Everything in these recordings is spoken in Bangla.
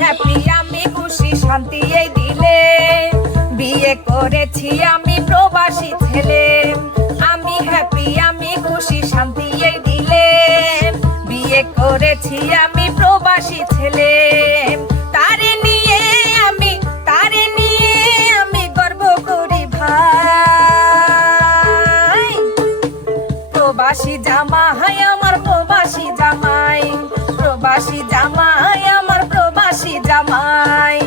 হ্যাপি আমি খুশি শান্তি এই দিলে বিয়ে করেছি আমি প্রবাসী ছেলে আমি হ্যাপি আমি খুশি শান্তি এই দিলে বিয়ে করেছি আমি প্রবাসী ছেলে তারে নিয়ে আমি গর্ব করি ভাই প্রবাসী জামাই আমার প্রবাসী জামাই প্রবাসী জামাই আমার প্রবাসী জামাই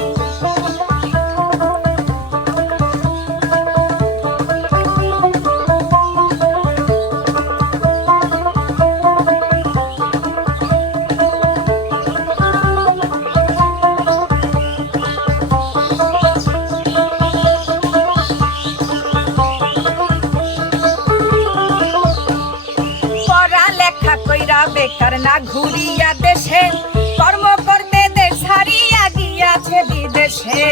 বেকার না ঘুরিয়া দেশে কর্ম করতে দেশ হারিয়া গিয়াছে বিদেশে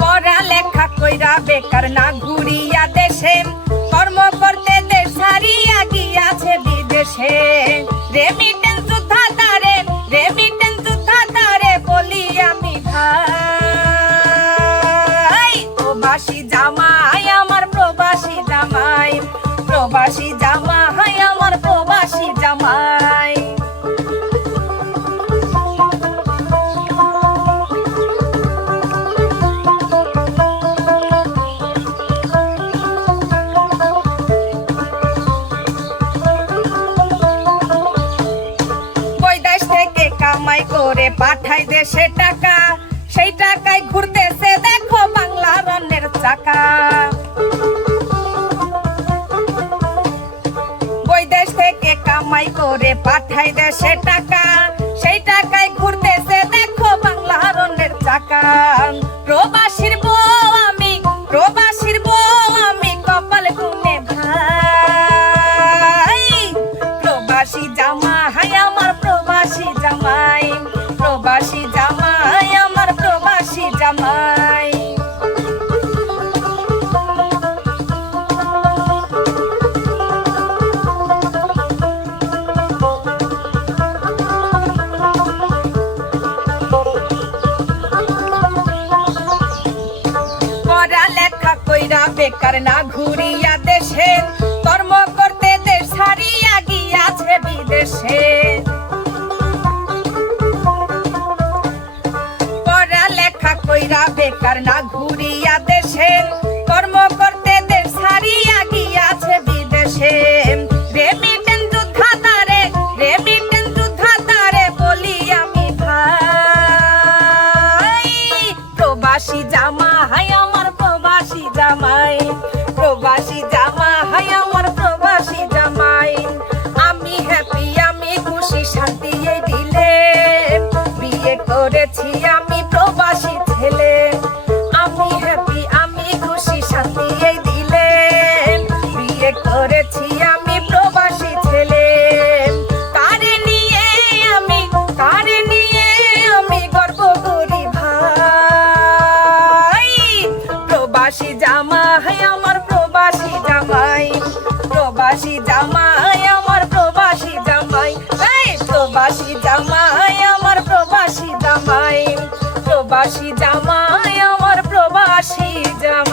পড়ালেখা কইরা বেকার না ঘুরিয়া দেশে কর্ম করতে দেশ হারিয়া গিয়াছে বিদেশে রেমিটেন্স যোদ্ধা বলি আমি ভাই প্রবাসী জামাই আমার প্রবাসী জামাই প্রবাসী জামাই আমার প্রবাসী জামাই বৈদেশ থেকে কামাই করে পাঠাই দেশে টাকা সেই টাকায় ঘুরতেছে দেখো বাংলা রনের চাকা বৈদেশ থেকে কামাই করে পাঠাই দেশে টাকা সেই টাকায় ঘুরতেছে দেখো বাংলা রনের চাকা প্রবাসীর বউ আমি কপাল গুনে ভাই প্রবাসী জামাই আমার প্রবাসী জামাই প্রবাসী জামাই আমার প্রবাসী জামাই পড়ালেখা কইরা বেকার না ঘুরিয়া দেশে কর্ম করতে দেশ হারিয়া গিয়াছে বিদেশে পড়ালেখা কইরা বেকার না ঘুরিয়া দেশে কর্ম করতে দেশ হারিয়া গিয়াছে বিদেশে রেমিটেন্স যোদ্ধা তারে বলি আমি ভাই প্রবাসী জামাই আমার প্রবাসী জামাই প্রবাসী জামাই আমার প্রবাসী জামাই আমি হ্যাপি আমি খুশি শান্তি এই দিলে বিয়ে করেছি আমি প্রবাসী ছেলে আমি হ্যাপি আমি খুশি শান্তি এই দিলে বিয়ে করেছি আমি প্রবাসী ছেলে তারে নিয়ে আমি গর্ব করি ভাই প্রবাসী জামাই আমার প্রবাসী জামাই প্রবাসী জামাই আমার প্রবাসী জামাই প্রবাসী জামাই আমার প্রবাসী জামাই প্রবাসী জামাই আমার প্রবাসী জামাই।